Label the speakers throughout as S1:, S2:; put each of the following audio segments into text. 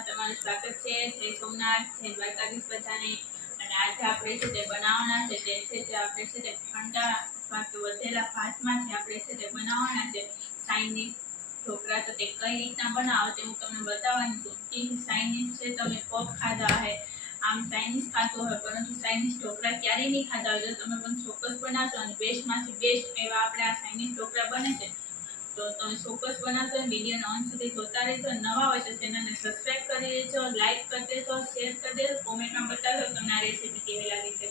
S1: જય દ્વારકાધીશ બધાને. અને આજે આપણે છે તે બનાવવાના છે. તે છે તે આપણે છે તે ઠંડા અથવા તો વધેલા ભાતમાંથી આપણે છે તે બનાવવાના છે. ચાઇનીઝ ઢોકળા તો તે કઈ રીતના બનાવો તે હું તમને બતાવવાની છું. કે ચાઇનીઝ છે, તમે પગ ખાધા હે. આમ ચાઇનીઝ ખાતું હોય, પરંતુ ચાઇનીઝ ઢોકળા ક્યારેય નહીં ખાધા હોય. તો તમે પણ ચોક્કસ બનાવશો અને બેસ્ટમાંથી બેસ્ટ એવા આપણે આ ચાઇનીઝ ઢોકળા બને છે તો તમે ચોક્કસ બનાવશો અને અંત સુધી જોતા રહેજો નવા હોય તો ચેનલને સબસ્ક્રાઈબ કરી દેજો લાઈક કરી દેજો શેર કરી દેજો કોમેન્ટમાં બતાવજો તમને આ રેસીપી કેવી લાગી છે.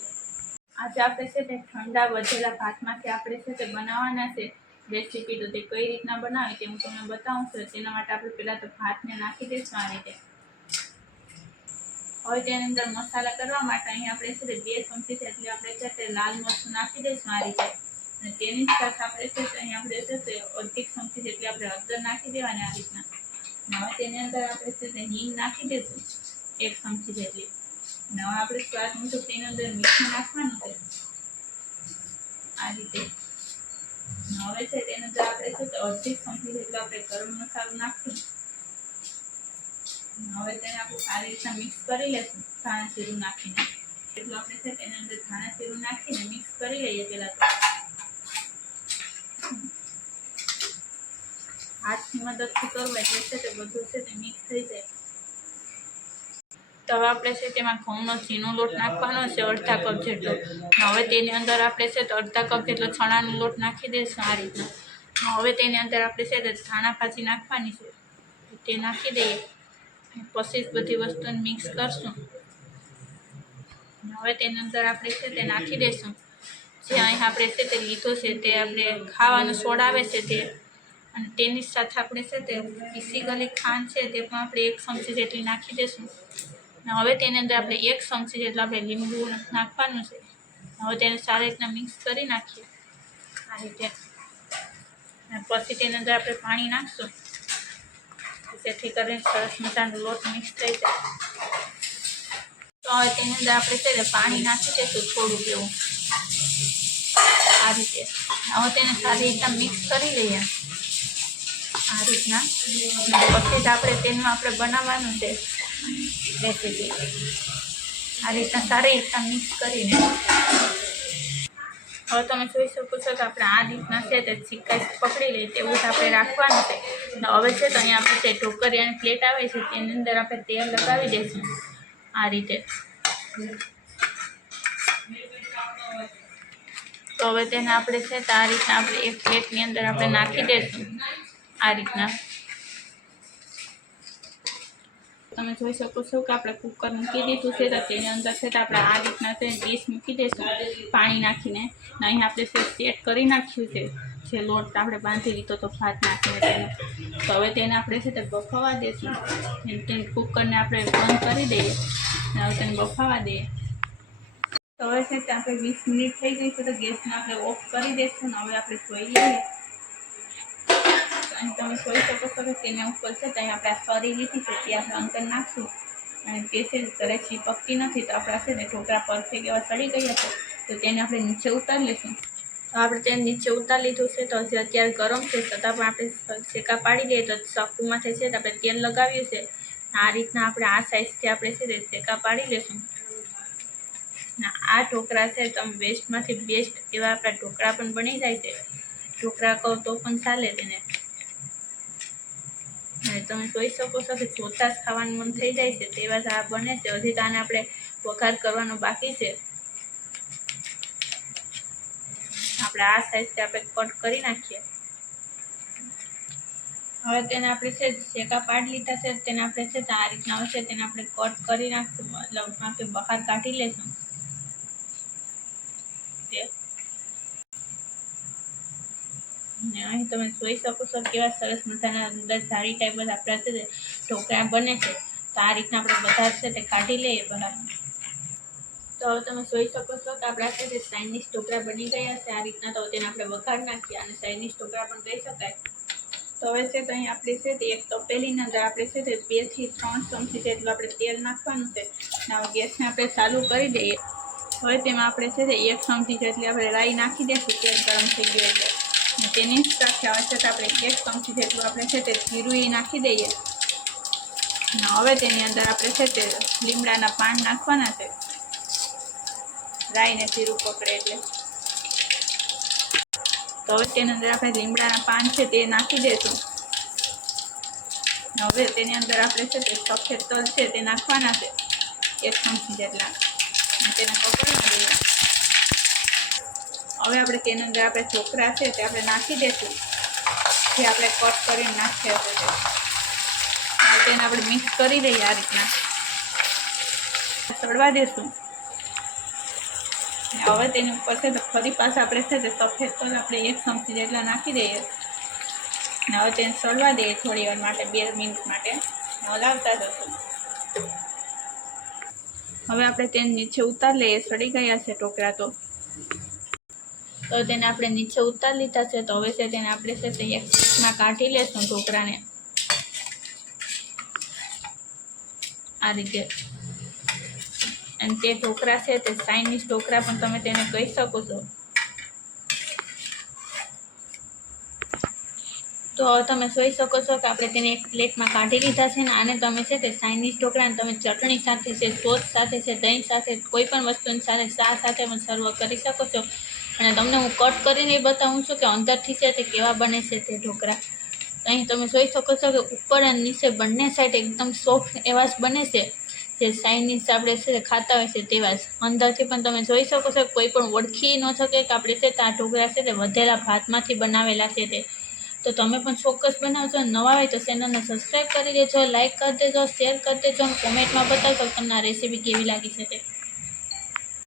S1: આજે આપણે છે તે ઠંડા વધેલા ભાતમાંથી આપણે છે તે બનાવવાના છે. રેસીપી તો તે કઈ રીતના બનાવે તે હું તમને બતાવું છું. તેના માટે આપણે પહેલાં તો ભાતને નાખી દઈશું આ રીતે. હવે તેની અંદર મસાલા કરવા માટે અહીં આપણે છે તે બે ચમચી જેટલી આપણે છે તે લાલ મરચું નાખી દઈશું આ રીતે. અને તેની જ સાથે આપણે છે અહીં આપણે છે તે અડધી ચમચી જેટલી આપણે હળદર નાખી દેવાની આ રીતના. હવે તેની અંદર આપણે છે તે હિંગ નાખી દઈશું એક ચમચી જેટલી. અને હવે આપણે સ્વાદ મુજબ તેની અંદર મીઠું નાખવાનું છે. આ રીતે. હવે છે તેની અંદર આપણે છે તો અડધી ચમચી જેટલો આપણે ગરમ મસાલો નાખશું. હવે તેને આપણે સારી રીતના મિક્સ કરી લેશું, ધાણા જીરું નાખીને. એટલું આપણે છે તેની અંદર ધાણા જીરું નાખીને મિક્સ કરી લઈએ પહેલાં તો. હાથની મદદથી કરવું એટલે છે તે બધું છે તે મિક્સ થઈ જાય. તો હવે આપણે છે તેમાં ઘઉંનો ઝીનો લોટ નાખવાનો છે, અડધા કપ જેટલો. હવે તેની અંદર આપણે છે તો અડધા કપ જેટલો ચણાનો લોટ નાખી દઈશું આ રીતના. હવે તેની અંદર આપણે છે તે ધાણા ભાજી નાખવાની છે. તે નાખી દઈએ. પછી બધી વસ્તુને મિક્સ કરશું. હવે તેની અંદર આપણે છે તે નાખી દઈશું. જે અહીં આપણે છે તે લીધો છે તે આપણે ખાવાનો સોડ આવે છે તે અને તેની સાથે આપણે છે તે પીસી ગયેલી ખાંડ છે તે પણ આપણે એક ચમચી જેટલી નાખી દઈશું અને હવે તેની અંદર આપણે એક ચમચી જેટલું આપણે લીંબુ નાખવાનું છે. હવે તેને સારી રીતના મિક્સ કરી નાખીએ. આ રીતે. પછી તેની અંદર આપણે પાણી નાખશું. જેથી કરીને સરસ મજાનો લોટ મિક્સ થઈ જાય. તો હવે તેની અંદર આપણે છે પાણી નાખી દઈશું થોડુંક એવું. આ રીતે. હવે તેને સારી રીતના મિક્સ કરી લઈએ. આ રીતના. પછી જ આપણે તેનું આપણે બનાવવાનું છે. રેસીપી આ રીતના સારી રીતના મિક્સ કરીને. હવે તમે જોઈ શકો છો કે આપણે આ રીતના છે તે સિક્કા પકડી લઈએ તેવું જ આપણે રાખવાનું છે. હવે છે તો અહીંયા આપણે જે અને પ્લેટ આવે છે તેની અંદર આપણે તેલ લગાવી દઈશું. આ રીતે. તો હવે તેને આપણે છે તો આ રીતના આપણે એક પ્લેટની અંદર આપણે નાખી દઈશું. આ રીતના. તમે જોઈ શકો છો કે આપણે કુકર મૂકી દીધું છે, તો તેની અંદર છે તો આપણે આ રીતના છે ડીશ મૂકી દઈશું, પાણી નાખીને. અને અહીં આપણે સેટ કરી નાખ્યું છે, જે લોટ આપણે બાંધી લીધો તો ભાત નાખીને તેને. તો હવે તેને આપણે છે તે બફાવા દઈશું. એમ તેને કુકરને આપણે બંધ કરી દઈએ. અને હવે તેને બફાવા દઈએ. તો હવે છે તે આપણે વીસ મિનિટ થઈ ગઈ છે, તો ગેસને આપણે ઓફ કરી દઈશું. ને હવે આપણે જોઈ લઈએ અને તમે જોઈ શકો છો કે તેના ઉપર છે ત્યાં આપણે આ સરી લીધી છે, તે આપણે અંકર નાખશું. અને તે છે ઘરે ચીપકતી નથી, તો આપણા છે ને ઢોકળા પરફેક્ટ એવા સડી ગયા છે, તો તેને આપણે નીચે ઉતારી લઈશું. તો આપણે તેને નીચે ઉતારી લીધું છે, તો હજી અત્યારે ગરમ છે છતાં પણ આપણે શેકા પાડી દઈએ, તો ચાકુમાંથી છે તો આપણે તેલ લગાવ્યું છે, આ રીતના આપણે આ સાઇઝથી આપણે છે તે શેકા પાડી લઈશું. આ ઢોકળા છે, તમે વેસ્ટમાંથી બેસ્ટ એવા આપણા ઢોકળા પણ બની જાય છે. ઢોકળા કહો તો પણ ચાલે તેને. અને તમે જોઈ શકો છો કે જોતા જ ખાવાનું મન થઈ જાય છે, તેવા જ આ બને છે. હજી તો આને આપણે વઘાર કરવાનો બાકી છે. આપણે આ સાઈઝથી આપણે કટ કરી નાખીએ. હવે તેને આપણે છે શેકા પાડી લીધા છે, તેને આપણે છે આ રીતના આવશે તેને આપણે કટ કરી નાખશું. મતલબ બહાર કાઢી લેશું. અહીં તમે જોઈ શકો છો કેવા સરસ મજાના અંદર સારી ટાઈપ જ આપણા છે ઢોકળા બને છે. તો આ રીતના આપણે બધા છે તે કાઢી લઈએ બહાર. તો હવે તમે જોઈ શકો છો કે આપણા છે તે ઢોકળા બની ગયા છે. આ રીતના તો તેને આપણે વઘાર નાખીએ અને ચાઇનીઝ ઢોકળા પણ કહી શકાય. તો હવે છે તો અહીં આપણે છે તે એક તપેલીની અંદર આપણે છે તે બેથી ત્રણ ચમચી જેટલું આપણે તેલ નાખવાનું છે. અને ગેસને આપણે ચાલુ કરી દઈએ. હવે તેમાં આપણે છે તે એક ચમચી જેટલી આપણે રાઈ નાખી દઈશું. તેલ ગરમ થઈ ગયું એટલે. તેની સાથે તો આપણે એક ચમચી જેટલું આપણે છે તે જીરું એ નાખી દઈએ. અને હવે તેની અંદર આપણે છે તે લીમડાના પાન નાખવાના છે. રાઈને જીરું પકડે એટલે. તો હવે તેની અંદર આપણે લીમડાના પાન છે તે નાખી દઈશું હવે તેની અંદર આપણે છે તે સફેદ તલ છે તે નાખવાના છે. એક ચમચી જેટલા. તેને પકડી દઈએ. હવે આપણે તેની અંદર આપણે છોકરા છે તે આપણે નાખી દઈશું જે આપણે કટ કરીને નાખ્યા છે તેને આપણે મિક્સ કરી દઈએ આ રીતના. સડવા દઈશું હવે તેની ઉપર છે તો ફરી પાછા આપણે છે તે સફેદ કલર આપણે એક ચમચી જેટલા નાખી દઈએ. અને હવે તેને સળવા દઈએ થોડી વાર માટે, બે મિનિટ માટે. હલાવતા જશું. હવે આપણે તેને નીચે ઉતાર લઈએ. સડી ગયા છે ટોકરા તો. તો તેને આપણે નીચે ઉતારી લીધા છે. તો હવે તેને આપણે છે તે એક કાઢી લેશું ઢોકળાને આ રીતે. અને તે ઢોકળા છે તે ચાઇનીઝ ઢોકળા પણ તમે તેને કહી શકો છો. તો તમે જોઈ શકો છો કે આપણે તેને એક પ્લેટમાં કાઢી લીધા છે ને આને તમે છે તે ચાઇનીઝ ઢોકળાને તમે ચટણી સાથે છે, સોસ સાથે છે, દહીં સાથે, કોઈ પણ વસ્તુની સાથે, ચા સાથે પણ સર્વ કરી શકો છો. અને તમને હું કટ કરીને એ બતાવું છું કે અંદરથી છે તે કેવા બને છે તે ઢોકળા અહીં તમે જોઈ શકો છો કે ઉપર અને નીચે બંને સાઈડ એકદમ સોફ્ટ એવા જ બને છે. જે ચાઇનીઝ આપણે છે ખાતા હોય છે તેવા જ અંદરથી પણ તમે જોઈ શકો છો કોઈ પણ ઓળખી ન શકે કે આપણે છે તે આ ઢોકળા છે તે વધેલા ભાતમાંથી બનાવેલા છે તે. તો તમે પણ ચોક્કસ બનાવજો નવા હોય તો ચેનલને સબસ્ક્રાઈબ કરી દેજો લાઇક કરી દેજો શેર કરી દેજો અને કોમેન્ટમાં બતાવજો તમને આ રેસીપી કેવી લાગી છે તે.